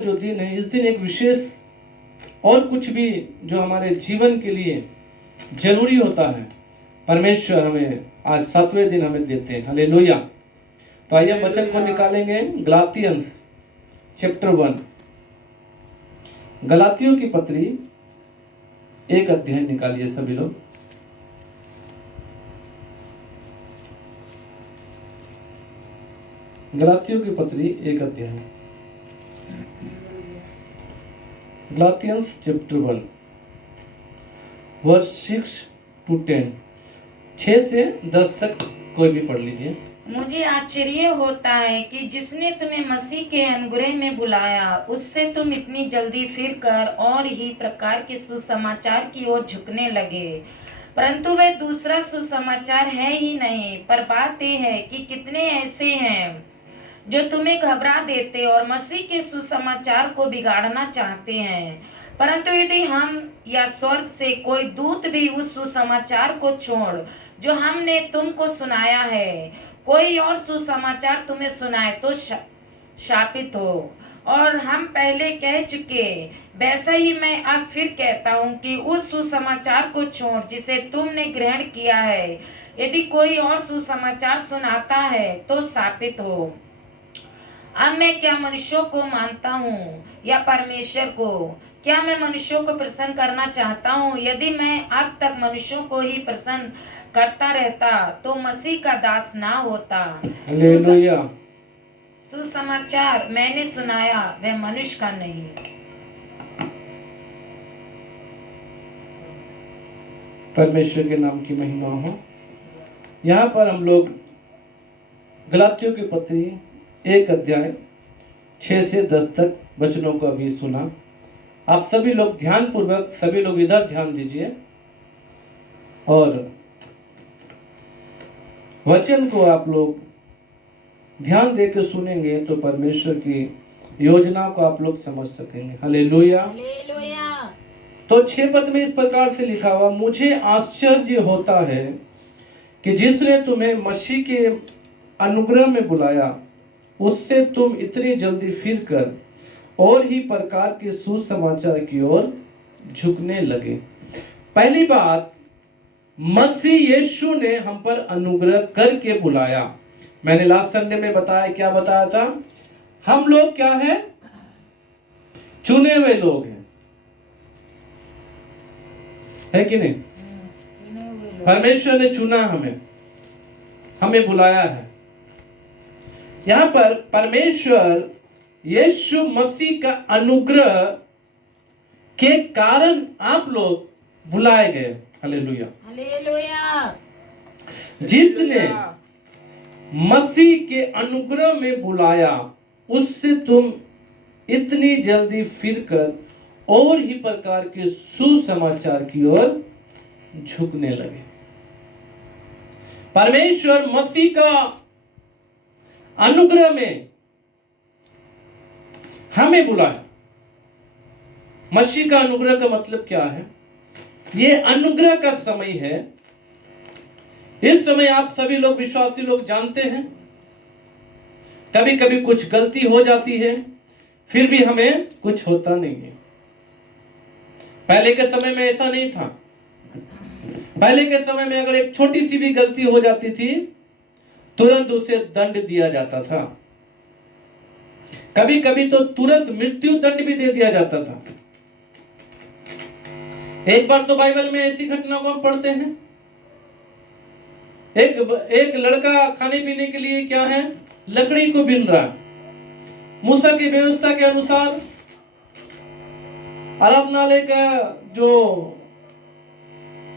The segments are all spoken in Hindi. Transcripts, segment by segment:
जो दिन है, इस दिन एक विशेष और कुछ भी जो हमारे जीवन के लिए जरूरी होता है, परमेश्वर हमें आज 7वें दिन हमें देते हैं। हालेलुया। तो आइए वचन को निकालेंगे। गलातियंस चैप्टर 1, गलातियों की पत्री 1 अध्याय निकालिए सभी लोग। गलातियों की पत्री 1 अध्याय, गलातियंस चैप्टर 1 वर्स 6 to 10, 6 से 10 तक कोई भी पढ़ लीजिए। मुझे आश्चर्य होता है कि जिसने तुम्हें मसीह के अनुग्रह में बुलाया, उससे तुम इतनी जल्दी फिर कर और ही प्रकार के सुसमाचार की ओर झुकने लगे। परंतु वह दूसरा सुसमाचार है ही नहीं, पर बात यह है कि कितने ऐसे हैं जो तुम्हें घबरा देते और मसीह के सुसमाचार को बिगाड़ना चाहते हैं। परंतु यदि हम या स्वर्ग से कोई दूत भी उस सुसमाचार को छोड़ जो हमने तुमको सुनाया है, कोई और सुसमाचार तुम्हें सुनाए तो शापित हो। और हम पहले कह चुके, वैसा ही मैं अब फिर कहता हूँ कि उस सुसमाचार को छोड़ जिसे तुमने ग्रहण किया है, यदि कोई और सुसमाचार सुनाता है तो शापित हो। अब मैं क्या मनुष्यों को मानता हूँ या परमेश्वर को? क्या मैं मनुष्यों को प्रसन्न करना चाहता हूँ? यदि मैं अब तक मनुष्यों को ही प्रसन्न करता रहता तो मसीह का दास ना होता। हालेलुया। सुसमाचार मैंने सुनाया, वह मनुष्य का नहीं। परमेश्वर के नाम की महिमा हो। यहाँ पर हम लोग गलातियों की पत्री 1 अध्याय 6 से 10 तक वचनों को अभी सुना। आप सभी लोग ध्यान पूर्वक सभी लोग इधर ध्यान दीजिए और वचन को आप लोग ध्यान देकर सुनेंगे तो परमेश्वर की योजना को आप लोग समझ सकेंगे। हालेलुया। तो 6 पद में इस प्रकार से लिखा हुआ, मुझे आश्चर्य होता है कि जिसने तुम्हें मसीह के अनुग्रह में बुलाया, उससे तुम इतनी जल्दी फिर कर और ही प्रकार के सुसमाचार की ओर झुकने लगे। पहली बात, मसीह यीशु ने हम पर अनुग्रह करके बुलाया। मैंने लास्ट संडे में बताया, क्या बताया था? हम लोग क्या है? चुने हुए लोग हैं, है कि नहीं? परमेश्वर ने चुना हमें बुलाया है। यहां पर परमेश्वर यीशु मसीह का अनुग्रह के कारण आप लोग बुलाए गए। हालेलुया। हालेलुया। जिसने मसीह के अनुग्रह में बुलाया, उससे तुम इतनी जल्दी फिरकर और ही प्रकार के सुसमाचार की ओर झुकने लगे। परमेश्वर मसीह का अनुग्रह में हमें बुलाया। मसीह का अनुग्रह का मतलब क्या है? ये अनुग्रह का समय है। इस समय आप सभी लोग विश्वासी लोग जानते हैं, कभी कभी कुछ गलती हो जाती है, फिर भी हमें कुछ होता नहीं है। पहले के समय में ऐसा नहीं था। पहले के समय में अगर एक छोटी सी भी गलती हो जाती थी, तुरंत उसे दंड दिया जाता था। कभी कभी तो तुरंत मृत्यु दंड भी दे दिया जाता था। एक बार तो बाइबल में ऐसी घटना को हम पढ़ते हैं, एक लड़का खाने पीने के लिए क्या है, लकड़ी को बीन रहा। मूसा की व्यवस्था के अनुसार आराधनालय का जो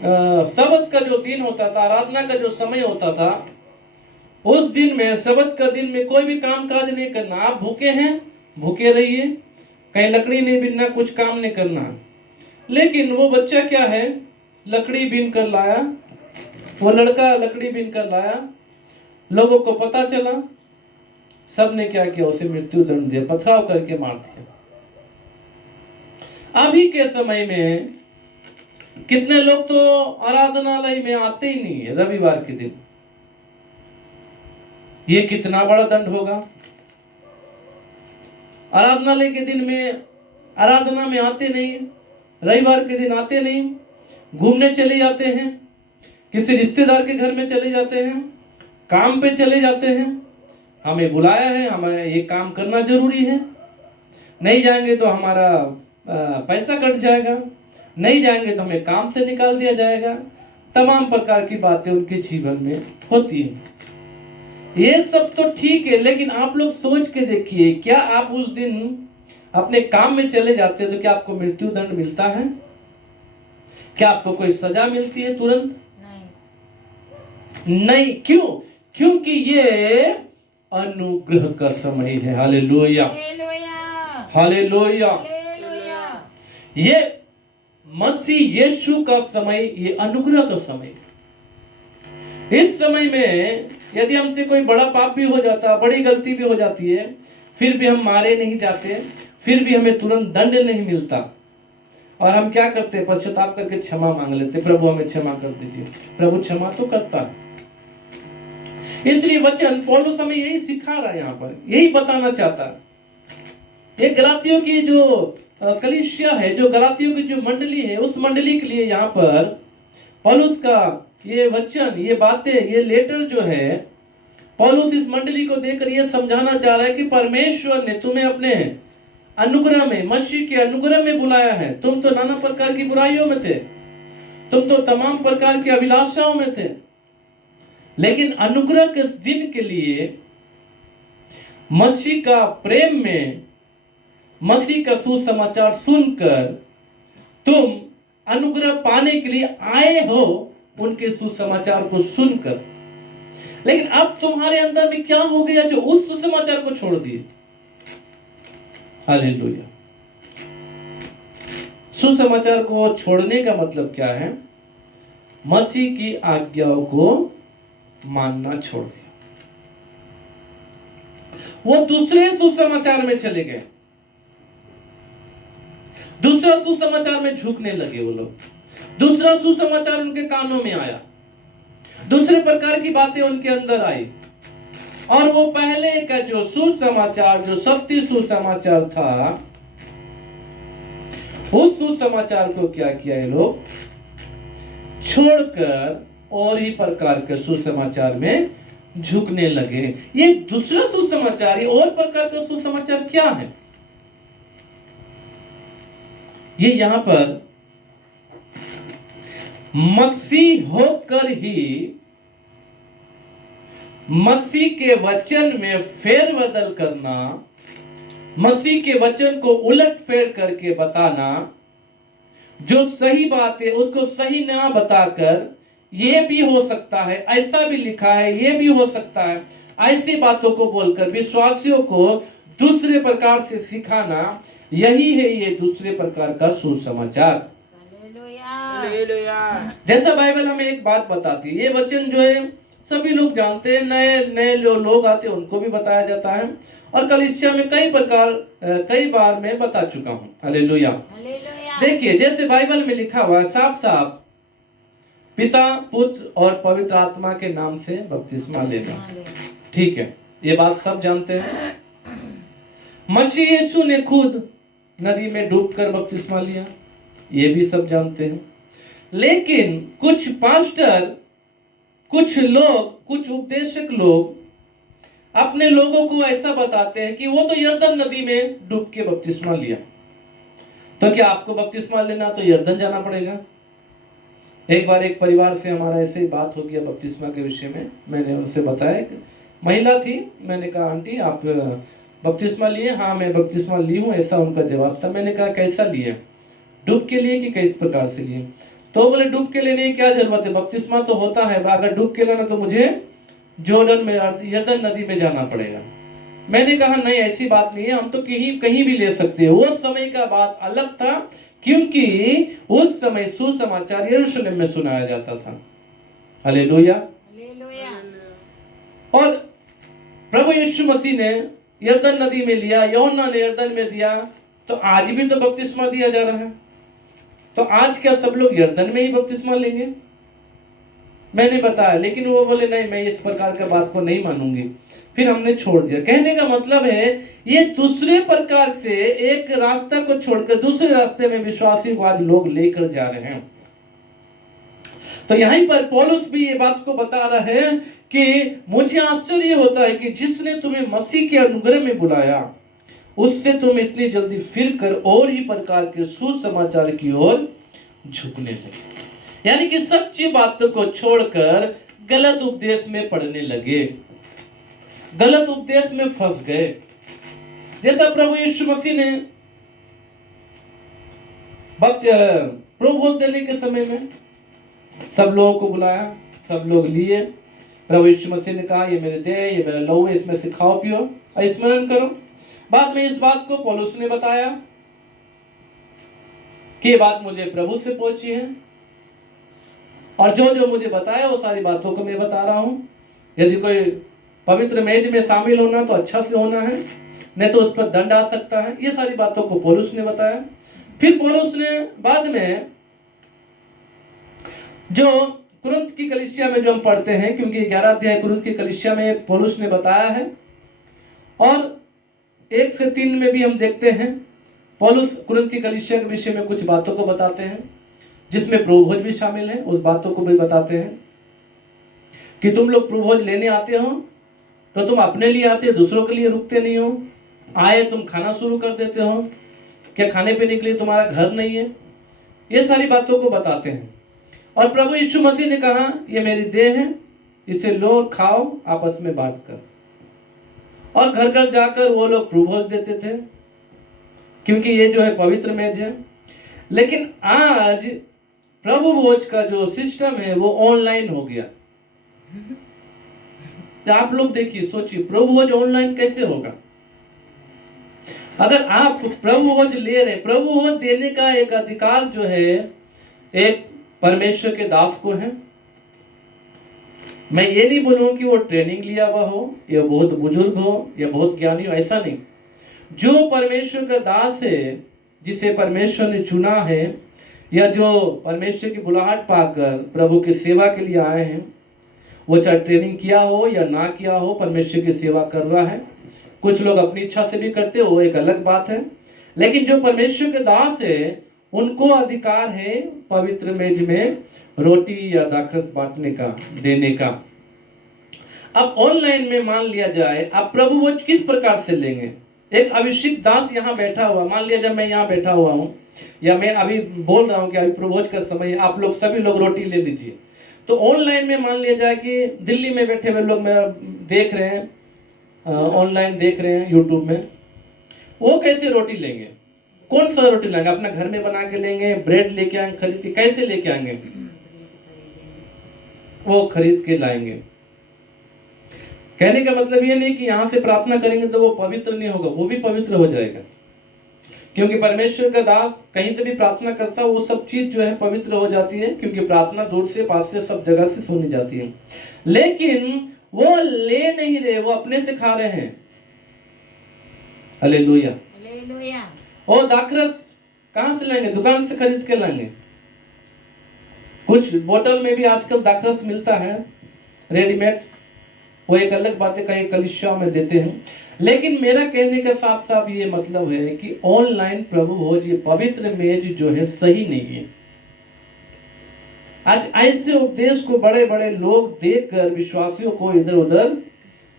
सबत का जो दिन होता था, आराधना का जो समय होता था, उस दिन में, सबत का दिन में कोई भी काम काज नहीं करना। आप भूखे हैं, भूखे रहिए, कहीं लकड़ी नहीं बीनना, कुछ काम नहीं करना। लेकिन वो बच्चा क्या है, लकड़ी बीन कर लाया। वो लड़का लकड़ी बीन कर लाया। लोगों को पता चला, सबने क्या किया, उसे मृत्यु दंड दिया, पथराव करके मार दिया। अभी के समय में कितने लोग तो आराधनालय में आते ही नहीं है रविवार के दिन। ये कितना बड़ा दंड होगा। आराधनालय के दिन में आराधना में आते नहीं, रविवार के दिन आते नहीं, घूमने चले जाते हैं, किसी रिश्तेदार के घर में चले जाते हैं, काम पे चले जाते हैं। हमें बुलाया है, हमें ये काम करना जरूरी है, नहीं जाएंगे तो हमारा पैसा कट जाएगा, नहीं जाएंगे तो हमें काम से निकाल दिया जाएगा। तमाम प्रकार की बातें उनके जीवन में होती हैं। ये सब तो ठीक है, लेकिन आप लोग सोच के देखिए, क्या आप उस दिन अपने काम में चले जाते हैं तो क्या आपको मृत्यु दंड मिलता है? क्या आपको कोई सजा मिलती है तुरंत? नहीं। क्यों? क्योंकि ये अनुग्रह का समय है। Hallelujah, hallelujah. ये मसीह यीशु का समय, ये अनुग्रह का समय। इस समय में यदि हमसे कोई बड़ा पाप भी हो जाता, बड़ी गलती भी हो जाती है, फिर भी हम मारे नहीं जाते, फिर भी हमें तुरंत दंड नहीं मिलता, और हम क्या करते हैं? पश्चाताप करके क्षमा मांग लेते, प्रभु हमें क्षमा कर दीजिए। प्रभु क्षमा तो करता है। इसलिए वचन पौलुस हमें यही सिखा रहा है, यहाँ पर यही बताना चाहता है। ये गलातियों की जो कलीसिया है, जो गलातियों की जो मंडली है, उस मंडली के लिए यहाँ पर पौलुस का ये वचन, ये बातें, ये लेटर जो है, पौलुस इस मंडली को देकर ये समझाना चाह रहा है कि परमेश्वर ने तुम्हें अपने अनुग्रह में, मसीह के अनुग्रह में बुलाया है। तुम तो नाना प्रकार की बुराइयों में थे, तुम तो तमाम प्रकार की अभिलाषाओं में थे, लेकिन अनुग्रह के दिन के लिए मसीह का प्रेम में, मसीह का सुसमाचार सुनकर तुम अनुग्रह पाने के लिए आए हो, उनके सुसमाचार को सुनकर। लेकिन अब तुम्हारे अंदर में क्या हो गया जो उस सुसमाचार को छोड़ दिए? हालेलुया। सुसमाचार को छोड़ने का मतलब क्या है? मसीह की आज्ञाओं को मानना छोड़ दिया। वो दूसरे सुसमाचार में चले गए, दूसरा सुसमाचार में झुकने लगे वो लोग। दूसरा सुसमाचार उनके कानों में आया, दूसरे प्रकार की बातें उनके अंदर आई, और वो पहले का जो सुसमाचार, जो सत्य सुसमाचार था, उस सुसमाचार को क्या किया ये लोग? छोड़कर और ही प्रकार के सुसमाचार में झुकने लगे। ये दूसरा सुसमाचार, ये और प्रकार का सुसमाचार क्या है? ये यहां पर मसीह होकर ही मसीह के वचन में फेरबदल करना, मसीह के वचन को उलट फेर करके बताना, जो सही बात है उसको सही ना बताकर ये भी हो सकता है, ऐसा भी लिखा है, ये भी हो सकता है, ऐसी बातों को बोलकर विश्वासियों को दूसरे प्रकार से सिखाना, यही है ये दूसरे प्रकार का सुसमाचार। जैसा बाइबल हमें एक बात बताती है, ये वचन जो है सभी लोग जानते हैं, नए नए लोग आते हैं उनको भी बताया जाता है, और कलीसिया में कई बार मैं बता चुका हूं। हालेलुया। देखिए, जैसे बाइबल में लिखा हुआ है साफ साफ, पिता, पुत्र और पवित्र आत्मा के नाम से बपतिस्मा लेना। ठीक है, ये बात सब जानते हैं। मसीह यीशु ने खुद नदी में डूबकर बपतिस्मा लिया, ये भी सब जानते हैं। लेकिन कुछ पास्टर, कुछ लोग, कुछ उपदेशक लोग अपने लोगों को ऐसा बताते हैं कि वो तो यरदन नदी में डूब के बपतिस्मा लिया, तो क्या आपको बपतिस्मा लेना तो यरदन जाना पड़ेगा? एक बार एक परिवार से हमारा ऐसे ही बात हो गया बपतिस्मा के विषय में। मैंने उनसे बताया, महिला थी, मैंने कहा आंटी आप बपतिस्मा लिए? हाँ मैं बपतिस्मा ली हूँ, ऐसा उनका जवाब था। मैंने कहा कैसा लिए? डूब के लिए कि किस प्रकार से लिए? तो बोले डूब के लेने की क्या जरूरत है, बपतिस्मा तो होता है, अगर डूब के लेना तो मुझे जोर्डन में, यरदन नदी में जाना पड़ेगा। मैंने कहा नहीं ऐसी बात नहीं है, हम तो कहीं भी ले सकते हैं। वो समय का बात अलग था, क्योंकि उस समय सुसमाचार यरूशलेम में सुनाया जाता था। हालेलुया। और प्रभु यीशु मसीह ने यरदन नदी में लिया, यूहन्ना ने यरदन में दिया, तो आज भी तो बपतिस्मा दिया जा रहा है। तो आज क्या सब लोग यरदन में ही बपतिस्मा लेंगे? मैंने बताया, लेकिन वो बोले नहीं मैं इस प्रकार का बात को नहीं मानूंगी। फिर हमने छोड़ दिया। कहने का मतलब है ये दूसरे प्रकार से एक रास्ता को छोड़कर दूसरे रास्ते में विश्वासी को आज लोग लेकर जा रहे हैं। तो यहीं पर पौलुस भी ये बात को बता रहा है कि मुझे आश्चर्य होता है कि जिसने तुम्हें मसीह के अनुग्रह में बुलाया उससे तुम इतनी जल्दी फिर कर और ही प्रकार के सुसमाचार की ओर झुकने लगे। यानी कि सच्ची बातों को छोड़कर गलत उपदेश में पड़ने लगे, गलत उपदेश में फंस गए। जैसा प्रभु यीशु मसीह ने प्रभु देने के समय में सब लोगों को बुलाया, सब लोग लिए। प्रभु यीशु मसीह ने कहा ये मेरे देह है, ये मेरा लहू है, इसमें से खाओ पियो और स्मरण करो। बाद में इस बात को पौलुस ने बताया कि ये बात मुझे प्रभु से पहुंची है और जो जो मुझे बताया वो सारी बातों को मैं बता रहा हूं। यदि कोई पवित्र मेज में शामिल होना तो अच्छा से होना है, नहीं तो उस पर दंड आ सकता है। ये सारी बातों को पौलुस ने बताया। फिर पौलुस ने बाद में जो कुरिन्थ की कलीसिया में जो हम पढ़ते हैं, क्योंकि 11 अध्याय कुरिन्थ की कलीसिया में पौलुस ने बताया है, और 1 से 3 में भी हम देखते हैं पौलुस कुरिन्थ की कलीसिया के विषय में कुछ बातों को बताते हैं, जिसमें प्रभुभोज भी शामिल है। उस बातों को भी बताते हैं कि तुम लोग प्रभुभोज लेने आते हो तो तुम अपने लिए आते हो, दूसरों के लिए रुकते नहीं हो। आए तुम खाना शुरू कर देते हो, क्या खाने पीने के लिए तुम्हारा घर नहीं है? ये सारी बातों को बताते हैं। और प्रभु यीशु मसीह ने कहा ये मेरी देह है, इसे लो खाओ आपस में बांट कर। और घर घर जाकर वो लोग प्रभुभोज देते थे, क्योंकि ये जो है पवित्र मेज है। लेकिन आज प्रभु भोज का जो सिस्टम है वो ऑनलाइन हो गया। आप लोग देखिए, सोचिए प्रभु भोज ऑनलाइन कैसे होगा? अगर आप प्रभु भोज ले रहे, प्रभु भोज देने का एक अधिकार जो है एक परमेश्वर के दास को है। मैं ये नहीं बोलूं कि वो ट्रेनिंग लिया हुआ हो या बहुत बुजुर्ग हो या बहुत ज्ञानी हो, ऐसा नहीं। जो परमेश्वर का दास है, जिसे परमेश्वर ने चुना है, या जो परमेश्वर की बुलाहट पाकर प्रभु की सेवा के लिए आए हैं, वो चाहे ट्रेनिंग किया हो या ना किया हो, परमेश्वर की सेवा कर रहा है। कुछ लोग अपनी इच्छा से भी करते हो, वो एक अलग बात है। लेकिन जो परमेश्वर के दास है उनको अधिकार है पवित्र मेज में रोटी या दाखरस बांटने का, देने का। अब ऑनलाइन में मान लिया जाए, आप प्रभु भोज किस प्रकार से लेंगे? एक अभिषिक्त दास यहाँ बैठा हुआ, मान लिया जब मैं यहाँ बैठा हुआ हूँ या मैं अभी बोल रहा हूँ कि अभी प्रभु भोज का समय, आप लोग सभी लोग रोटी ले लीजिए। तो ऑनलाइन में मान लिया जाए कि दिल्ली में बैठे हुए लोग मेरा देख रहे हैं, ऑनलाइन देख रहे हैं यूट्यूब में, वो कैसे रोटी लेंगे? कौन सा रोटी लाएंगे? अपना घर में बना के लेंगे, ब्रेड लेके आएंगे खरीद के? कैसे लेके आएंगे? वो खरीद के लाएंगे। कहने का मतलब ये नहीं कि यहां से प्रार्थना करेंगे तो वो पवित्र नहीं होगा, वो भी पवित्र हो जाएगा। क्योंकि परमेश्वर का दास कहीं से भी प्रार्थना करता है, वो सब चीज जो है पवित्र हो जाती है, क्योंकि प्रार्थना दूर से पास से सब जगह से सुनी जाती है। लेकिन वो ले नहीं रहे, वो अपने से खा रहे हैं। Hallelujah, hallelujah. और दाखरस कहां से लाएंगे? दुकान से खरीद के लाएंगे। कुछ बोतल में भी आजकल दाखरस मिलता है रेडीमेड, वो एक अलग बात है, कहीं कलीसिया में देते हैं। लेकिन मेरा कहने का साफ साफ ये मतलब है कि ऑनलाइन प्रभु भोज, ये पवित्र मेज जो है सही नहीं है। आज ऐसे उपदेश को बड़े बड़े लोग देखकर विश्वासियों को इधर उधर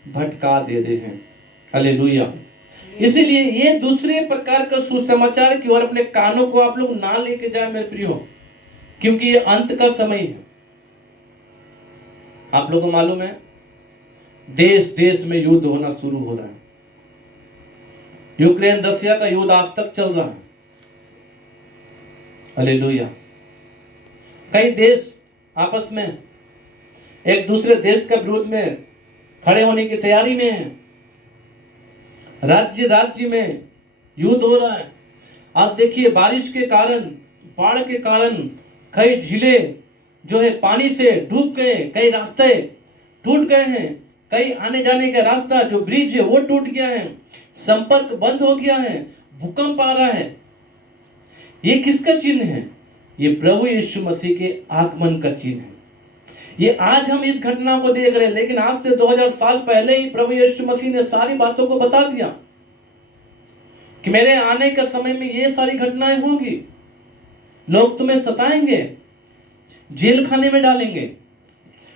भटका दे रहे हैं। हालेलुया। इसीलिए ये दूसरे प्रकार का सुसमाचार की ओर अपने कानों को आप लोग ना लेके जाए मेरे प्रियो, क्योंकि ये अंत का समय है। आप लोगों को मालूम है देश देश में युद्ध होना शुरू हो रहा है। यूक्रेन रसिया का युद्ध आज तक चल रहा है। हालेलुया। कई देश आपस में एक दूसरे देश के विरोध में खड़े होने की तैयारी में है। राज्य राज्य में युद्ध हो रहा है। आप देखिए बारिश के कारण, बाढ़ के कारण कई जिले जो है पानी से डूब गए, कई रास्ते टूट गए हैं, कई आने जाने का रास्ता जो ब्रिज है वो टूट गया है, संपर्क बंद हो गया है, भूकंप आ रहा है। ये किसका चिन्ह है? ये प्रभु यीशु मसीह के आगमन का चिन्ह है। ये आज हम इस घटना को देख रहे हैं, लेकिन आज से 2000 साल पहले ही प्रभु यीशु मसीह ने सारी बातों को बता दिया कि मेरे आने के समय में ये सारी घटनाएं होंगी। लोग तुम्हें सताएंगे, जेल खाने में डालेंगे,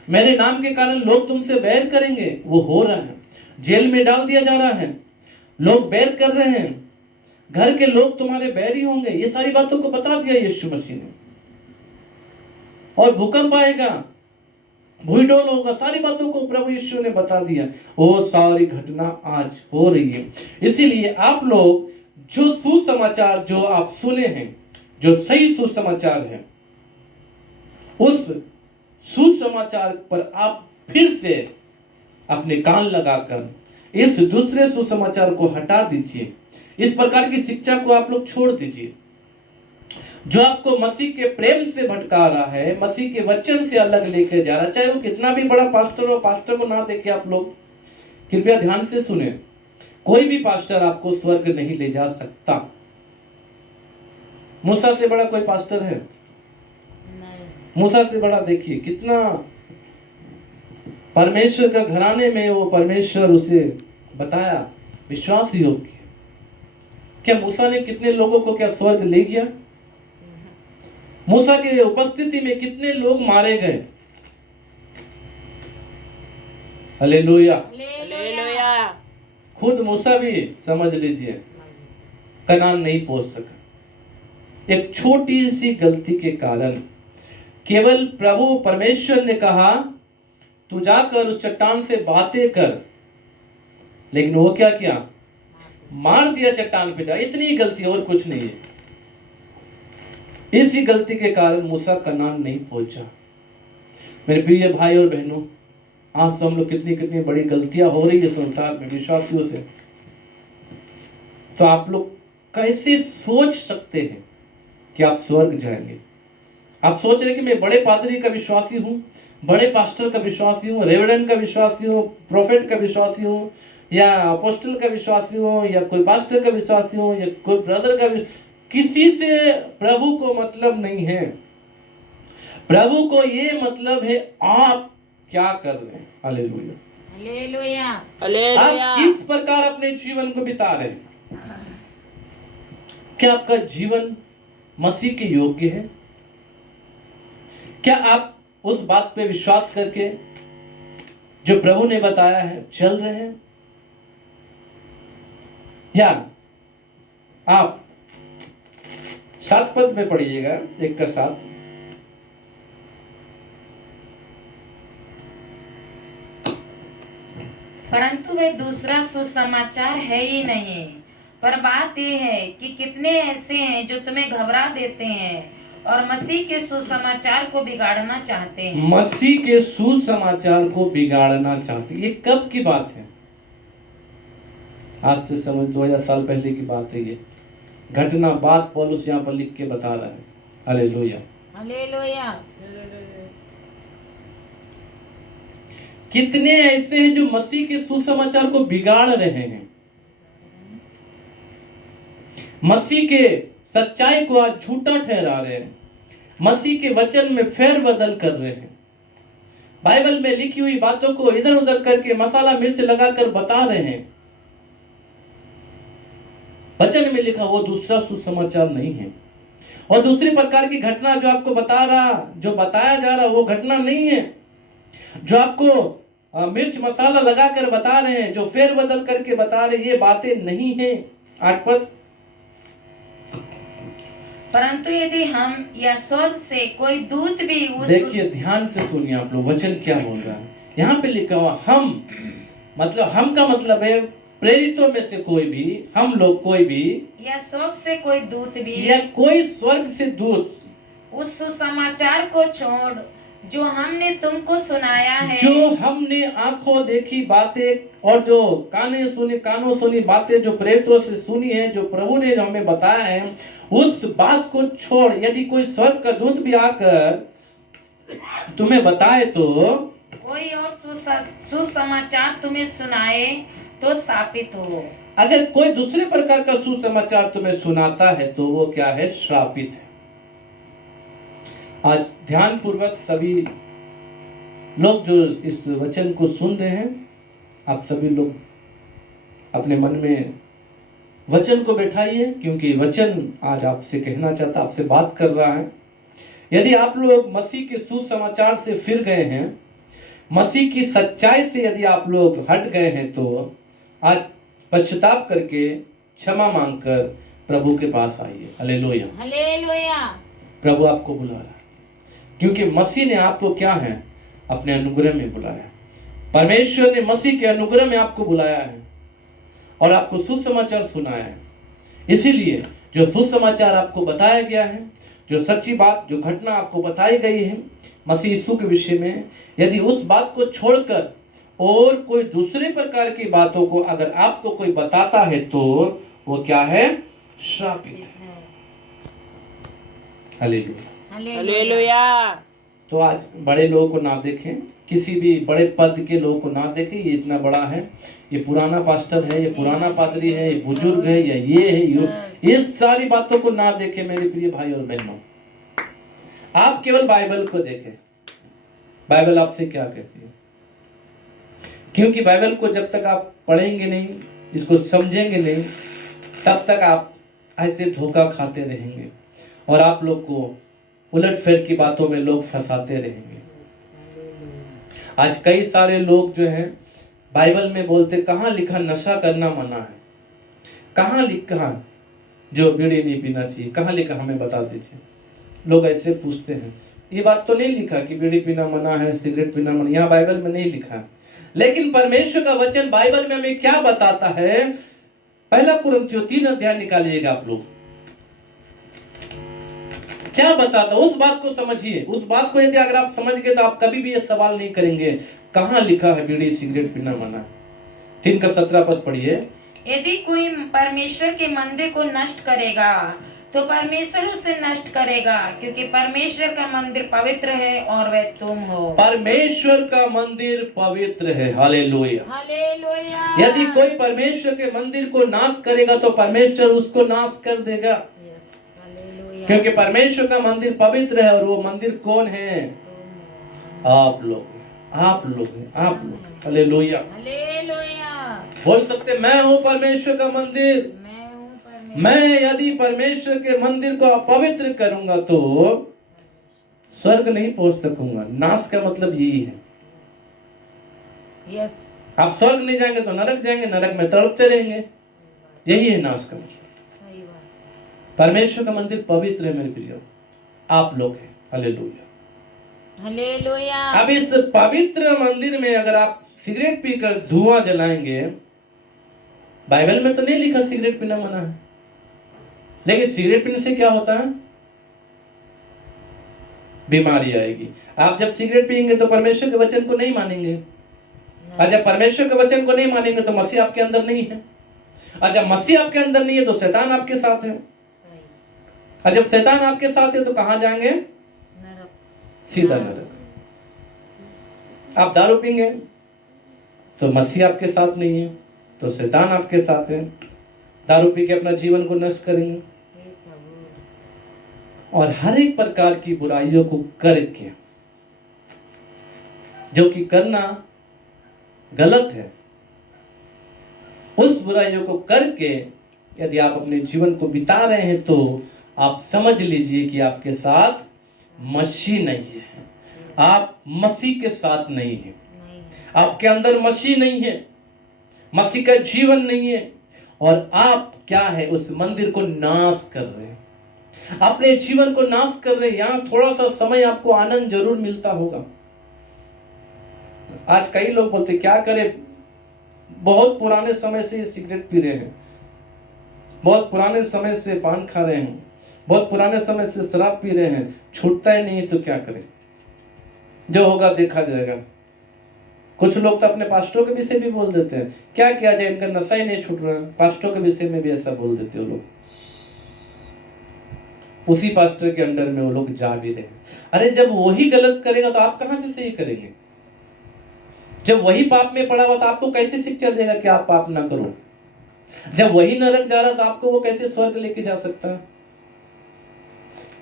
मेरे नाम के कारण लोग तुमसे बैर करेंगे। वो हो रहा है, जेल में डाल दिया जा रहा है, लोग बैर कर रहे हैं, घर के लोग तुम्हारे बैरी होंगे। ये सारी बातों को बता दिया यीशु मसीह ने। और भूकंप आएगा, भूडोल होगा, सारी बातों को प्रभु यीशु ने बता दिया। वो सारी घटना आज हो रही है। इसीलिए आप लोग जो सुसमाचार जो आप सुने हैं, जो सही सुसमाचार है, उस सुसमाचार पर आप फिर से अपने कान लगाकर इस दूसरे सुसमाचार को हटा दीजिए। इस प्रकार की शिक्षा को आप लोग छोड़ दीजिए जो आपको मसीह के प्रेम से भटका रहा है, मसीह के वचन से अलग लेकर जा रहा है। चाहे वो कितना भी बड़ा पास्टर हो, पास्टर को ना देखे आप लोग कृपया ध्यान से सुने। कोई भी पास्टर आपको स्वर्ग नहीं ले जा सकता। मूसा से बड़ा कोई पास्टर है? मूसा से बड़ा देखिए कितना परमेश्वर का घराने में वो परमेश्वर उसे बताया विश्वास योग्य। क्या मूसा ने कितने लोगों को क्या स्वर्ग ले गया? मूसा की उपस्थिति में कितने लोग मारे गए? Hallelujah, hallelujah. खुद मूसा भी समझ लीजिए कनान नहीं पहुंच सका। एक छोटी सी गलती के कारण केवल प्रभु परमेश्वर ने कहा तू जाकर उस चट्टान से बातें कर, लेकिन वो क्या किया? मार दिया चट्टान पे जा। इतनी गलती और कुछ नहीं है। इसी गलती के कारण मूसा कनान नहीं पहुंचा। मेरे प्रिय भाई और बहनों, आज तो हम लोग कितनी कितनी बड़ी गलतियां हो रही है संसार में विश्वासियों से। तो आप लोग कैसे सोच सकते हैं कि आप स्वर्ग जाएंगे? आप सोच रहे कि मैं बड़े पादरी का विश्वासी हूँ, बड़े पास्टर का विश्वासी हूँ, रेवरेंड का विश्वासी हूँ, प्रोफेट का विश्वासी हूँ, या अपोस्टल का विश्वासी हूँ, या कोई पास्टर का विश्वासी हूँ, या कोई ब्रदर का किसी से प्रभु को मतलब नहीं है। प्रभु को ये मतलब है आप क्या कर रहे हैं। Hallelujah, hallelujah, hallelujah. आप किस प्रकार अपने जीवन को बिता रहे हैं? क्या आपका जीवन मसीह के योग्य है? क्या आप उस बात पे विश्वास करके जो प्रभु ने बताया है चल रहे हैं, या आप 7 पद में पढ़िएगा 1 का 7। परंतु वे दूसरा सुसमाचार है ही नहीं। पर बात यह है कि कितने ऐसे हैं जो तुम्हें घबरा देते हैं और मसीह के सुसमाचार को बिगाड़ना चाहते हैं। मसीह के सुसमाचार को बिगाड़ना चाहते हैं। ये कब की बात है? आज से समझ 2000 साल पहले की बात है। ये घटना बात पौलुस यहाँ पर लिख के बता रहा है। Hallelujah, hallelujah. कितने ऐसे हैं जो मसीह के सुसमाचार को बिगाड़ रहे हैं, मसीह के सच्चाई को आज झूठा ठहरा रहे हैं, मसीह के वचन में फेरबदल कर रहे हैं, बाइबल में लिखी हुई बातों को इधर उधर करके मसाला मिर्च लगाकर बता रहे हैं। वचन में लिखा वो दूसरा सुसमाचार नहीं है। और दूसरी प्रकार की घटना जो आपको जो बताया जा रहा वो घटना नहीं है। जो आपको मिर्च मसाला लगाकर बता रहे हैं, जो फेरबदल करके बता रहे हैं, ये बातें नहीं है। 8 पद। परंतु यदि हम या स्वर्ग से कोई दूत भी उस देखिए ध्यान से सुनिए आप लोग, वचन क्या बोल रहा है। यहाँ पे लिखा हुआ हम, मतलब हम का मतलब है प्रेरितों में से कोई भी, हम लोग कोई भी, या स्वर्ग से कोई दूत भी, या कोई स्वर्ग से दूत उस सुसमाचार को छोड़ जो हमने तुमको सुनाया है, जो हमने आंखों देखी बातें और जो कानों सुनी बातें जो प्रेरितों से सुनी है, जो प्रभु ने हमें बताया है, उस बात को छोड़ यदि कोई स्वर्ग का दूत भी आकर तुम्हें बताए तो कोई और सुसमाचार तुम्हें सुनाए तो शापित हो। अगर कोई दूसरे प्रकार का सुसमाचार तुम्हें सुनाता है तो वो क्या है? श्रापित है। आज ध्यान पूर्वक सभी लोग जो इस वचन को सुन रहे हैं, आप सभी लोग अपने मन में वचन को बैठाइए, क्योंकि वचन आज आपसे कहना चाहता, आपसे बात कर रहा है। यदि आप लोग मसीह के सुसमाचार से फिर गए हैं, मसीह की सच्चाई से यदि आप लोग हट गए हैं, तो आज पश्चाताप करके क्षमा मांगकर प्रभु के पास आइए। Hallelujah, hallelujah. प्रभु आपको बुला रहा है, क्योंकि मसीह ने आपको क्या है, अपने अनुग्रह में बुलाया। परमेश्वर ने मसीह के अनुग्रह में आपको बुलाया है और आपको सुसमाचार सुनाया है। इसीलिए जो सुसमाचार आपको बताया गया है, जो सच्ची बात, जो घटना आपको बताई गई है मसीह यीशु के विषय में, यदि उस बात को छोड़कर और कोई दूसरे प्रकार की बातों को अगर आपको कोई बताता है, तो वो क्या है, श्रापित है। Hallelujah, hallelujah. तो आज बड़े लोगों को ना देखें, किसी भी बड़े पद के लोगों को ना देखें, ये इतना बड़ा है, ये पुराना पास्टर है, ये पुराना पादरी है, ये बुजुर्ग है, या ये है, ये सारी बातों को ना देखें मेरे प्रिय भाई और बहनों। आप केवल बाइबल को देखें, बाइबल आपसे क्या कहती है, क्योंकि बाइबल को जब तक आप पढ़ेंगे नहीं, इसको समझेंगे नहीं, तब तक आप ऐसे धोखा खाते रहेंगे और आप लोग को उलट फेर की बातों में लोग फंसाते रहेंगे। आज कई सारे लोग जो हैं बाइबल में बोलते, कहाँ लिखा नशा करना मना है, कहाँ लिखा जो बीड़ी नहीं पीना चाहिए, कहाँ लिखा हमें बता दीजिए। लोग ऐसे पूछते हैं, ये बात तो नहीं लिखा कि बीड़ी पीना मना है, सिगरेट पीना मना, यहाँ बाइबल में नहीं लिखा है। लेकिन परमेश्वर का वचन बाइबल में हमें क्या बताता है, पहला कुरिन्थियों 3 अध्याय निकालिएगा आप लोग, क्या बताता, उस बात को समझिए। उस बात को यदि अगर आप समझ गए तो आप कभी भी ये सवाल नहीं करेंगे कहाँ लिखा है बीड़ी सिगरेट पीना मना। 3 का 17 पद पढ़िए। यदि कोई परमेश्वर के मंदिर को नष्ट करेगा तो परमेश्वर उसे नष्ट करेगा, क्योंकि परमेश्वर का मंदिर पवित्र है और वह तुम हो। परमेश्वर का मंदिर पवित्र है। Hallelujah, hallelujah. यदि कोई परमेश्वर के मंदिर को नाश करेगा तो परमेश्वर उसको नाश कर देगा, क्योंकि परमेश्वर का मंदिर पवित्र है। और वो मंदिर कौन है, आप लोग, आप लोग हैं, आप लोग। Hallelujah, hallelujah. बोल सकते, मैं हूँ परमेश्वर का मंदिर। मैं यदि परमेश्वर के मंदिर को अपवित्र करूंगा तो स्वर्ग नहीं पहुंच सकूंगा। नाश का मतलब यही है। यस, आप स्वर्ग नहीं जाएंगे तो नरक जाएंगे, नरक में तड़पते रहेंगे, यही है नाश का मतलब। सही बात। परमेश्वर का मंदिर पवित्र है मेरे प्रियो, आप लोग हैं। Hallelujah, hallelujah. अब इस पवित्र मंदिर में अगर आप सिगरेट पीकर धुआं जलाएंगे, बाइबल में तो नहीं लिखा सिगरेट पीना मना है, लेकिन सिगरेट पीने से क्या होता है, बीमारी आएगी। आप जब सिगरेट पिएंगे तो परमेश्वर के वचन को नहीं मानेंगे, और जब परमेश्वर के वचन को नहीं मानेंगे तो मसीह आपके अंदर नहीं है, और जब मसीह आपके अंदर नहीं है तो शैतान आपके साथ है, और जब शैतान आपके साथ है तो कहां जाएंगे, नरक, सीधा नरक। आप दारू पीएंगे तो मसीह आपके साथ नहीं है तो शैतान आपके साथ है, दारू पी के अपना जीवन को नष्ट करेंगे और हर एक प्रकार की बुराइयों को करके, जो कि करना गलत है, उस बुराइयों को करके यदि आप अपने जीवन को बिता रहे हैं तो आप समझ लीजिए कि आपके साथ मसीह नहीं है, आप मसीह के साथ नहीं है, आपके अंदर मसीह नहीं है, मसीह का जीवन नहीं है, और आप क्या है, उस मंदिर को नाश कर रहे हैं, अपने जीवन को नाश कर रहे हैं। यहाँ थोड़ा सा समय आपको आनंद जरूर मिलता होगा। आज कई लोग बोलते क्या करें, बहुत पुराने समय से सिगरेट पी रहे हैं, बहुत पुराने समय से पान खा रहे हैं, बहुत पुराने समय से शराब पी रहे हैं, छूटता ही नहीं, तो क्या करें, जो होगा देखा जाएगा। कुछ लोग तो अपने पास्टरों के विषय भी बोल देते हैं, क्या किया जाए, इनका नशा ही नहीं छूट रहा है, पास्टरों के विषय में भी ऐसा बोल देते हो लोग। उसी पास्टर के अंडर में वो लोग जा भी रहे हैं। अरे जब वही गलत करेगा तो आप कहां से सही करेंगे, जब वही पाप में पड़ा हुआ तो आपको कैसे शिक्षा देगा कि आप पाप ना करो, जब वही नरक जा रहा तो आपको वो कैसे स्वर्ग लेके जा सकता है।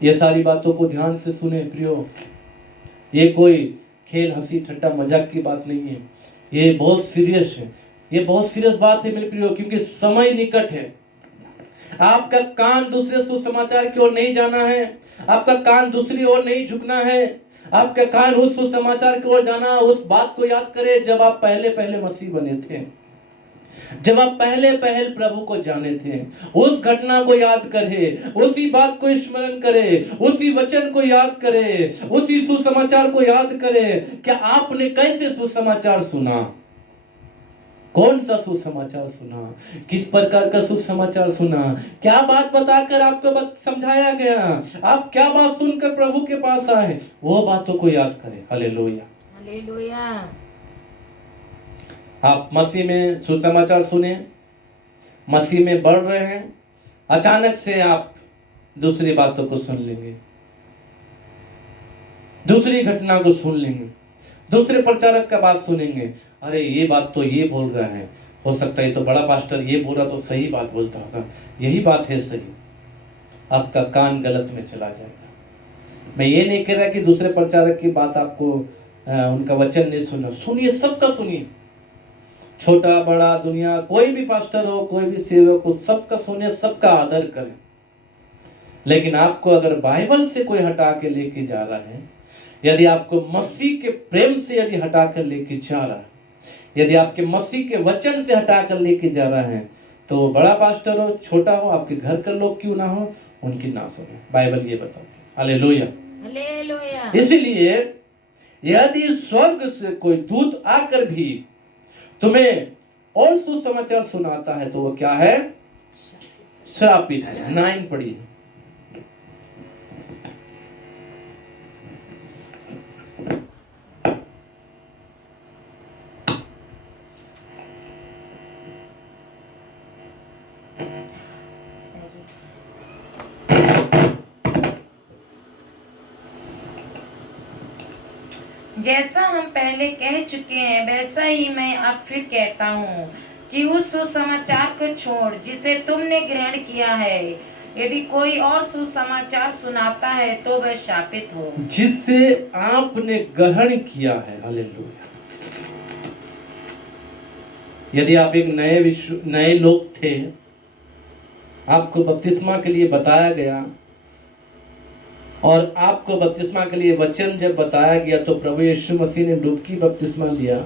ये सारी बातों को ध्यान से सुने प्रियो, ये कोई खेल हंसी ठट्टा मजाक की बात नहीं है, ये बहुत सीरियस है, ये बहुत सीरियस बात है मेरे प्रियो, क्योंकि समय निकट है। आपका कान दूसरे सुसमाचार की ओर नहीं जाना है, आपका कान दूसरी ओर नहीं झुकना है, आपका कान उस सुसमाचार की ओर जाना। उस बात को याद करें जब आप पहले पहले मसीह बने थे, जब आप पहले पहल प्रभु को जाने थे, उस घटना को याद करें, उसी बात को स्मरण करें, उसी वचन को याद करें, उसी सुसमाचार को याद करें कि आपने कैसे सुसमाचार सुना, कौन सा सुसमाचार सुना, किस प्रकार का सुसमाचार सुना, क्या बात बताकर आपको समझाया गया, आप क्या बात सुनकर प्रभु के पास आए, वो बातों को याद करें। Hallelujah, hallelujah. आप मसीह में सुसमाचार सुने, मसीह में बढ़ रहे हैं, अचानक से आप दूसरी बातों को सुन लेंगे, दूसरी घटना को सुन लेंगे, दूसरे प्रचारक का बात सुनेंगे, अरे ये बात तो ये बोल रहा है, हो सकता है तो बड़ा पास्टर ये बोल रहा तो सही बात बोलता होगा, यही बात है सही। आपका कान गलत में चला जाएगा। मैं ये नहीं कह रहा कि दूसरे प्रचारक की बात आपको उनका वचन नहीं सुनना, सुनिए, सबका सुनिए, छोटा बड़ा दुनिया, कोई भी पास्टर हो, कोई भी सेवक हो, सबका सुनिए, सबका आदर करें। लेकिन आपको अगर बाइबल से कोई हटा के लेके जा रहा है, यदि आपको मसीह के प्रेम से यदि हटा कर लेके जा रहा है, यदि आपके मसीह के वचन से हटा कर लेके जा रहा है, तो बड़ा पास्टर हो, छोटा हो, आपके घर के लोग क्यों ना हो, उनकी ना सुने। बाइबल ये बताती है। Hallelujah, hallelujah. इसलिए यदि स्वर्ग से कोई दूत आकर भी तुम्हें और सुसमाचार सुनाता है तो वो क्या है? श्रापित है। 9 पढ़िए। जैसा हम पहले कह चुके हैं वैसा ही मैं अब फिर कहता हूँ कि उस सुसमाचार को छोड़ जिसे तुमने ग्रहण किया है, यदि कोई और सुसमाचार सुनाता है तो वह शापित हो। जिसे आपने ग्रहण किया है। हालेलुया। यदि आप एक नए लोग थे, आपको बपतिस्मा के लिए बताया गया और आपको बपतिस्मा के लिए वचन जब बताया गया तो प्रभु यीशु मसीह ने डुबकी बपतिस्मा लिया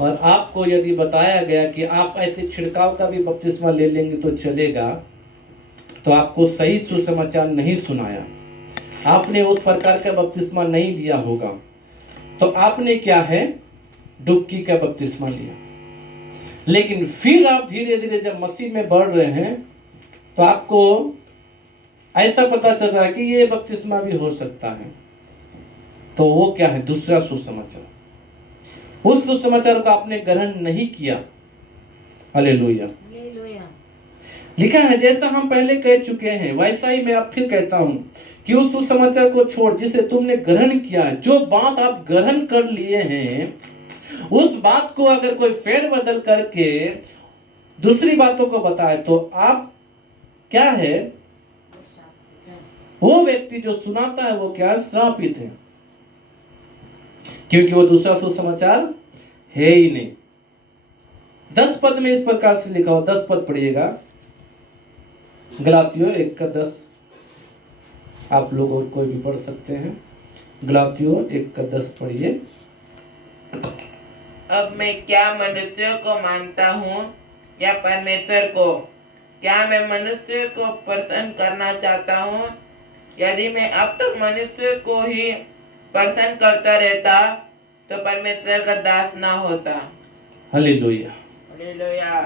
और आपको यदि बताया गया कि आप ऐसे छिड़काव का भी बपतिस्मा ले लेंगे तो चलेगा, तो आपको सही सुसमाचार नहीं सुनाया, आपने उस प्रकार का बपतिस्मा नहीं लिया होगा, तो आपने क्या है? डुबकी का बपतिस्मा लिया। लेकिन फिर आप धीरे धीरे जब मसीह में बढ़ रहे हैं तो आपको ऐसा पता चल रहा है कि ये बपतिस्मा भी हो सकता है, तो वो क्या है? दूसरा सुसमाचार। उस सुसमाचार को आपने ग्रहण नहीं किया। हालेलुया। लिखा है, जैसा हम पहले कह चुके हैं वैसा ही मैं अब फिर कहता हूं कि उस सुसमाचार को छोड़ जिसे तुमने ग्रहण किया है। जो बात आप ग्रहण कर लिए हैं, उस बात को अगर कोई फेर बदल करके दूसरी बातों को बताए तो आप क्या है? वो व्यक्ति जो सुनाता है वो क्या? श्रापित है, क्योंकि वो दूसरा सुसमाचार है ही नहीं। 10 पद में इस प्रकार से लिखा हो, 10 पद पढ़िएगा, गलातियों 1:10। आप लोग और कोई भी पढ़ सकते हैं। गलातियों 1:10 पढ़िए। अब मैं क्या मनुष्य को मानता हूँ या परमेश्वर को? क्या मैं मनुष्य को प्रसन्न करना चाहता हूँ? यदि मैं अब तक मनुष्य को ही प्रसन्न करता रहता तो परमेश्वर का दास ना होता। हालेलुया। हालेलुया।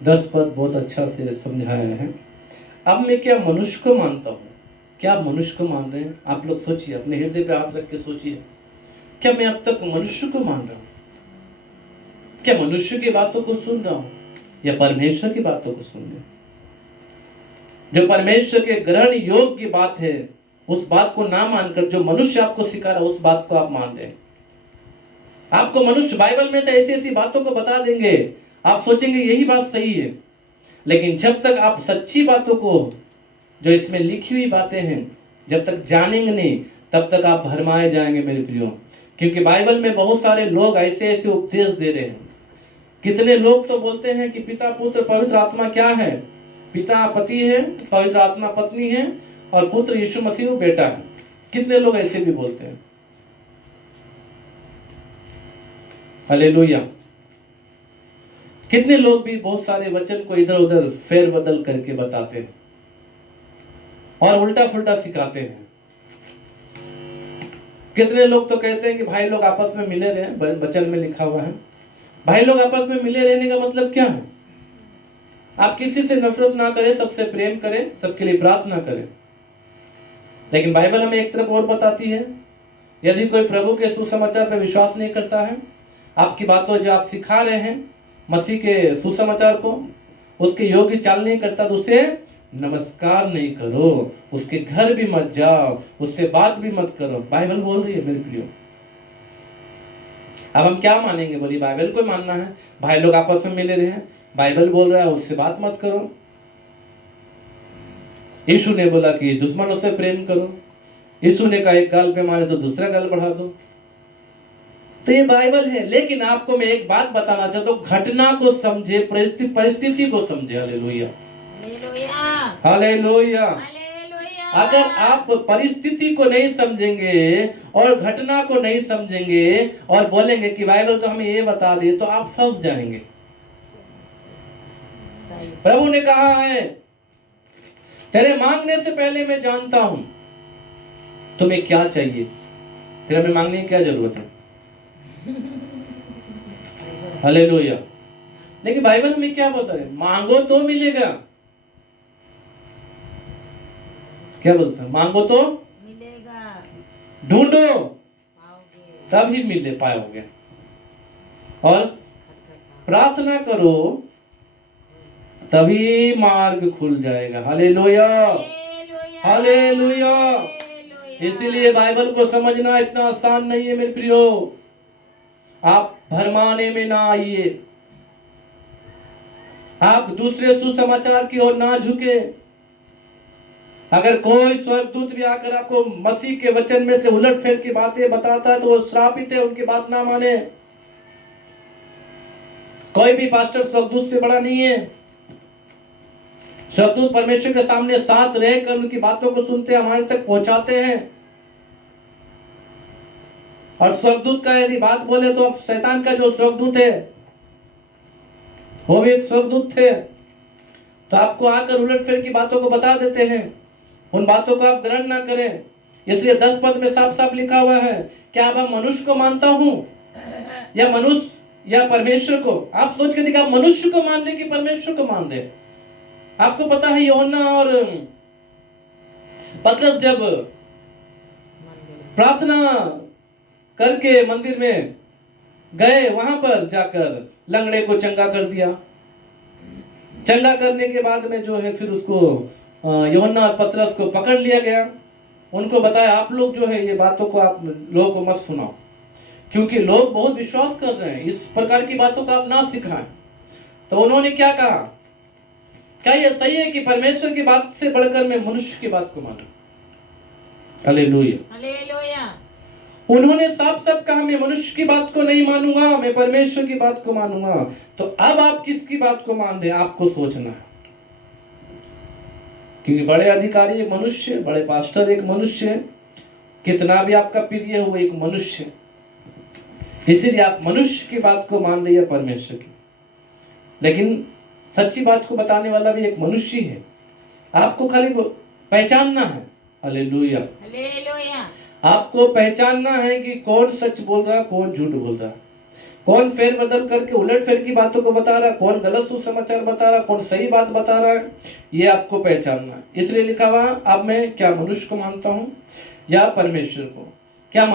10 पद बहुत अच्छा से समझाया है। अब मैं क्या मनुष्य को मानता हूँ? क्या आप मनुष्य को मान रहे हैं? आप लोग सोचिए, अपने हृदय पे हाथ रख के सोचिए, क्या मैं अब तक मनुष्य को मान रहा हूँ? क्या मनुष्य की बातों को सुन रहा हूँ या परमेश्वर की बातों को सुन रहा हूँ? जो परमेश्वर के ग्रहण योग्य की बात है, उस बात को ना मानकर जो मनुष्य आपको सिखा रहा है उस बात को आप मान रहे हैं। आपको मनुष्य बाइबल में तो ऐसी ऐसी बातों को बता देंगे, आप सोचेंगे यही बात सही है, लेकिन जब तक आप सच्ची बातों को, जो इसमें लिखी हुई बातें हैं, जब तक जानेंगे नहीं, तब तक आप भरमाए जाएंगे मेरे प्रियो। क्योंकि बाइबल में बहुत सारे लोग ऐसे ऐसे उपदेश दे रहे हैं। कितने लोग तो बोलते हैं कि पिता पुत्र पवित्र आत्मा क्या है, पिता पति है, पवित्र आत्मा पत्नी है, और पुत्र यीशु मसीह बेटा है। कितने लोग ऐसे भी बोलते हैं। हालेलुया। कितने लोग भी बहुत सारे वचन को इधर उधर फेर बदल करके बताते हैं और उल्टा फुल्टा सिखाते हैं। कितने लोग तो कहते हैं कि भाई लोग आपस में मिले रहे, वचन में लिखा हुआ है भाई लोग आपस में मिले रहने का मतलब क्या है? आप किसी से नफरत ना करें, सबसे प्रेम करें, सबके लिए प्रार्थना करें। लेकिन बाइबल हमें एक तरफ और बताती है, यदि कोई प्रभु के सुसमाचार पर विश्वास नहीं करता है, आपकी बातों जो आप सिखा रहे हैं मसीह के सुसमाचार को, उसके योग्य चाल नहीं करता तो उसे नमस्कार नहीं करो, उसके घर भी मत जाओ, उससे बात भी मत करो। बाइबल बोल रही है मेरे प्रियो। अब हम क्या मानेंगे? बोलिए बाइबल को मानना है, भाई लोग आपस में मिले रहे, बाइबल बोल रहा है उससे बात मत करो। यीशु ने बोला कि दुश्मनों से प्रेम करो, यीशु ने कहा एक गाल पे मारे तो दूसरा गाल बढ़ा दो। तो ये बाइबल है। लेकिन आपको मैं एक बात बताना चाहता हूँ, घटना को समझे, परिस्थिति को समझे। Hallelujah, hallelujah. अगर आप परिस्थिति को नहीं समझेंगे और घटना को नहीं समझेंगे और बोलेंगे कि बाइबल तो हमें ये बता दे, तो आप फंस जाएंगे। प्रभु ने कहा है तेरे मांगने से पहले मैं जानता हूं तुम्हें क्या चाहिए, फिर हमें मांगने की क्या जरूरत है? हालेलुया। लेकिन बाइबल हमें क्या बता रहे? मांगो तो मिलेगा। क्या बोलता है? मांगो तो मिलेगा, ढूंढो तभी मिले पाओगे, और प्रार्थना करो तभी मार्ग खुल जाएगा। Hallelujah, hallelujah. इसीलिए बाइबल को समझना इतना आसान नहीं है मेरे प्रियो। आप भरमाने में ना आइए, आप दूसरे सुसमाचार की ओर ना झुके। अगर कोई स्वर्गदूत भी आकर आपको मसीह के वचन में से उलटफेर की बातें बताता है तो वो श्रापित है, उनकी बात ना माने। कोई भी पास्टर स्वर्गदूत से बड़ा नहीं है। स्वर्गदूत परमेश्वर के सामने साथ रहकर उनकी बातों को सुनते, हमारे तक पहुंचाते हैं। और स्वर्गदूत का यदि बात बोले तो अब शैतान का जो स्वर्गदूत है वो भी एक स्वर्गदूत थे, तो आपको आकर उलटफेर की बातों को बता देते हैं। उन बातों को आप ग्रहण ना करें। इसलिए 10 पद में साफ साफ लिखा हुआ है, क्या अब मैं मनुष्य को मानता हूं या मनुष्य या परमेश्वर को? आप सोच के देखिए, आप मनुष्य को मान रहे कि परमेश्वर को मान रहे? आपको पता है यूहन्ना और पतरस जब प्रार्थना करके मंदिर में गए, वहां पर जाकर लंगड़े को चंगा कर दिया। चंगा करने के बाद में जो है फिर उसको यूहन्ना और पतरस को पकड़ लिया गया। उनको बताया आप लोग जो है ये बातों को आप लोगों को मत सुनाओ, क्योंकि लोग बहुत विश्वास कर रहे हैं, इस प्रकार की बातों को आप ना सिखाएं। तो उन्होंने क्या कहा? क्या ये सही है कि परमेश्वर की बात से बढ़कर मैं मनुष्य की बात को मानूं? Hallelujah, hallelujah. उन्होंने साफ साफ कहा मैं मनुष्य की बात को नहीं मानूंगा, मैं परमेश्वर की बात को मानूंगा। तो अब आप किसकी बात को मान रहे हैं? आपको सोचना है, क्योंकि बड़े अधिकारी एक मनुष्य, बड़े पास्टर एक मनुष्य है, कितना भी आपका प्रिय हो एक मनुष्य। इसीलिए आप मनुष्य की बात को मान रहे हैं परमेश्वर की, लेकिन सच्ची बात को बताने वाला भी एक मनुष्य है। आपको खाली पहचानना है। Hallelujah, hallelujah. आपको पहचानना है कि कौन सच बोल रहा है, कौन झूठ बोल रहा है, कौन फेर बदल करके उलट फेर की बातों को बता रहा है, कौन गलत सुसमाचार बता रहा है, कौन सही बात बता रहा है, ये आपको पहचानना है। इसलिए लिखा हुआ अब मैं क्या मनुष्य को मानता हूँ या परमेश्वर को? क्या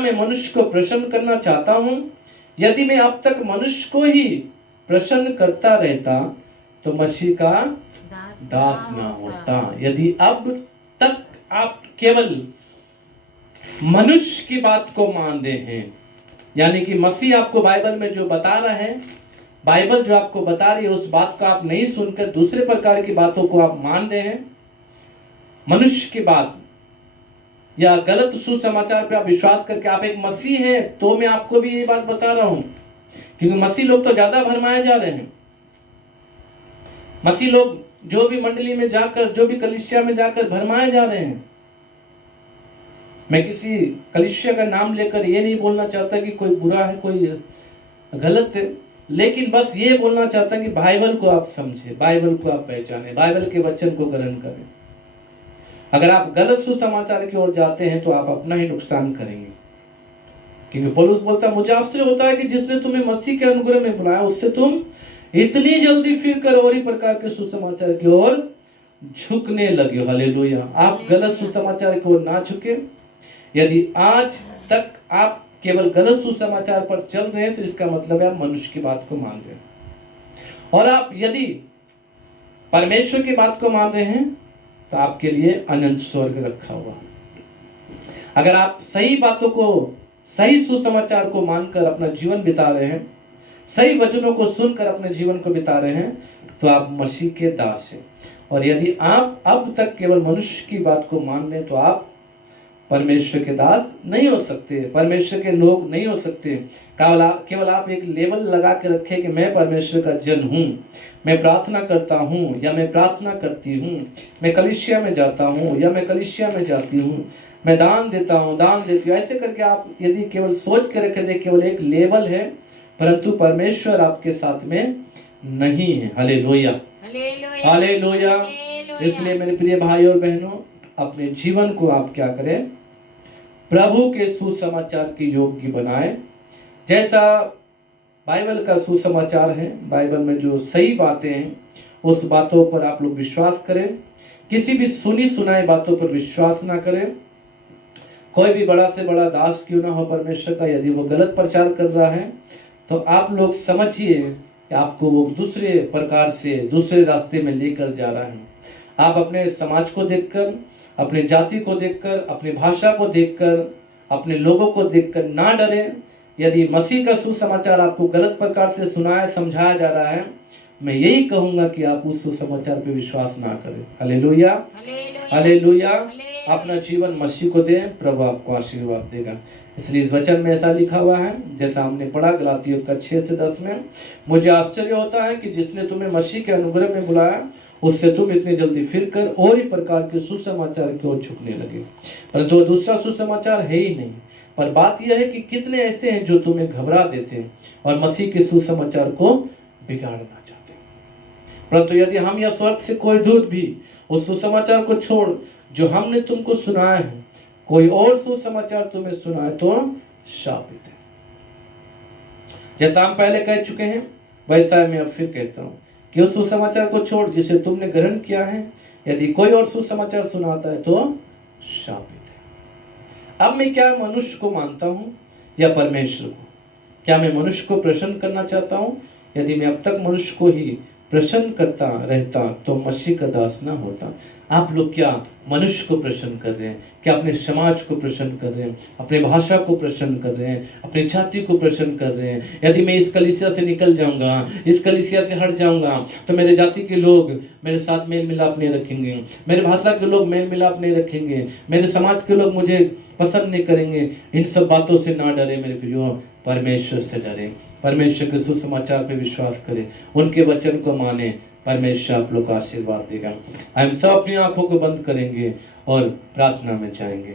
मैं मनुष्य को प्रसन्न करना चाहता हूँ? यदि मैं अब तक मनुष्य को ही प्रसन्न करता रहता तो मसीह का दास ना होता। यदि अब तक आप केवल मनुष्य की बात को मान रहे हैं, यानी कि मसीह आपको बाइबल में जो बता रहा है, बाइबल जो आपको बता रही है उस बात को आप नहीं सुनकर दूसरे प्रकार की बातों को आप मान रहे हैं, मनुष्य की बात, या गलत सुसमाचार पे आप विश्वास करके आप एक मसीह हैं, तो मैं आपको भी ये बात बता रहा हूं, क्योंकि मसीह लोग तो ज्यादा भरमाए जा रहे हैं। मसीह लोग जो भी मंडली में जाकर, जो भी कलीसिया में जाकर भरमाए जा रहे हैं। मैं किसी कलीसिया का नाम लेकर ये नहीं बोलना चाहता कि कोई बुरा है, कोई गलत है, लेकिन बस ये बोलना चाहता कि बाइबल को आप समझे, बाइबल को आप पहचाने, बाइबल के वचन को ग्रहण करें। अगर आप गलत सुसमाचार की ओर जाते हैं तो आप अपना ही नुकसान करेंगे, क्योंकि पौलुस बोलता है, मुझे आश्चर्य होता है कि जिसने तुम्हें मसीह के अनुग्रह में बुलाया उससे तुम इतनी जल्दी फिर कर और ही प्रकार के सुसमाचार की ओर झुकने लगे हो। हालेलुया। आप गलत सुसमाचार की ओर ना झुके। यदि आज तक आप केवल गलत सुसमाचार पर चल रहे हैं तो इसका मतलब है आप मनुष्य की बात को मान रहे हैं। और आप यदि परमेश्वर की बात को मान रहे हैं तो आपके लिए अनंत स्वर्ग रखा हुआ। अगर आप सही बातों को, सही सुसमाचार को मानकर अपना जीवन बिता रहे हैं, सही वचनों को सुनकर अपने जीवन को बिता रहे हैं, तो आप मसीह के दास हैं। और यदि आप अब तक केवल मनुष्य की बात को मान रहे हैं तो आप परमेश्वर के दास नहीं हो सकते, परमेश्वर के लोग नहीं हो सकते। केवल आप एक लेबल लगा के रखें कि मैं परमेश्वर का जन हूँ, मैं प्रार्थना करता हूँ या मैं प्रार्थना करती हूँ, मैं कलीसिया में जाता हूँ या मैं कलीसिया में जाती हूँ, मैं दान देता हूँ, दान देती हूँ, ऐसे करके आप यदि केवल सोच के रखे थे केवल एक लेबल है, परंतु परमेश्वर आपके साथ में नहीं है। Hallelujah, hallelujah. इसलिए मेरे प्रिय भाई और बहनों, अपने जीवन को आप क्या करें, प्रभु के सुसमाचार के योग्य बनाएं। जैसा बाइबल का सुसमाचार है, बाइबल में जो सही बातें हैं उस बातों पर आप लोग विश्वास करें। किसी भी सुनी सुनाई बातों पर विश्वास ना करें। कोई भी बड़ा से बड़ा दास क्यों ना हो परमेश्वर का, यदि वो गलत प्रचार कर रहा है तो आप लोग समझिए कि आपको वो दूसरे प्रकार से, दूसरे रास्ते में लेकर जा रहा है। आप अपने समाज को देखकर, अपने जाति को देखकर, अपनी भाषा को देखकर, अपने लोगों को देखकर ना डरें। यदि मसीह का सुसमाचार आपको गलत प्रकार से सुनाया, समझाया जा रहा है, मैं यही कहूंगा कि आप उस सुसमाचार पे विश्वास ना करें। Hallelujah, hallelujah. अपना जीवन मसीह को दें, प्रभु आपको आशीर्वाद देगा। इसलिए इस वचन में ऐसा लिखा हुआ है, जैसा हमने पढ़ा गलातियों का 6 से 10 में, मुझे आश्चर्य होता है कि जिसने तुम्हें मसीह के अनुग्रह में बुलाया उससे तुम इतनी जल्दी फिर कर और ही प्रकार के सुसमाचार की ओर झुकने लगे। परंतु वो दूसरा सुसमाचार है ही नहीं। पर बात यह है कि कितने ऐसे हैं जो तुम्हें घबरा देते हैं और मसीह के सुसमाचार को बिगाड़ना चाहते हैं। परंतु यदि हम या स्वर्ग से कोई दूत भी उस सुसमाचार को छोड़ जो हमने तुमको सुनाया है, कोई और सुसमाचार तुम्हें सुनाए तो शापित है। जैसा हम पहले कह चुके हैं वैसा मैं अब फिर कहता हूँ कि उस सुसमाचार को छोड़ जिसे तुमने ग्रहण किया है, यदि कोई और सुसमाचार सुनाता है तो शापित है। अब मैं क्या मनुष्य को मानता हूँ या परमेश्वर को? क्या मैं मनुष्य को प्रसन्न करना चाहता हूँ? यदि मैं अब तक मनुष्य को ही प्रसन्न करता रहता तो मसीह का दास ना होता। आप लोग क्या मनुष्य को प्रसन्न कर रहे हैं? क्या अपने समाज को प्रसन्न कर रहे हैं? अपने भाषा को प्रसन्न कर रहे हैं? अपनी जाति को प्रसन्न कर रहे हैं? यदि मैं इस कलीसिया से निकल जाऊंगा, इस कलीसिया से हट जाऊंगा, तो मेरे जाति के लोग मेरे साथ मेल मिलाप नहीं रखेंगे, मेरे भाषा के लोग मेल मिलाप नहीं रखेंगे, मेरे समाज के लोग मुझे पसंद नहीं करेंगे। इन सब बातों से ना डरे मेरे प्रियो, परमेश्वर से डरे, परमेश्वर के सुसमाचार पे विश्वास करें, उनके वचन को माने। परमेश्वर आप लोग को आशीर्वाद देगा। हम सब अपनी आंखों को बंद करेंगे और प्रार्थना में जाएंगे।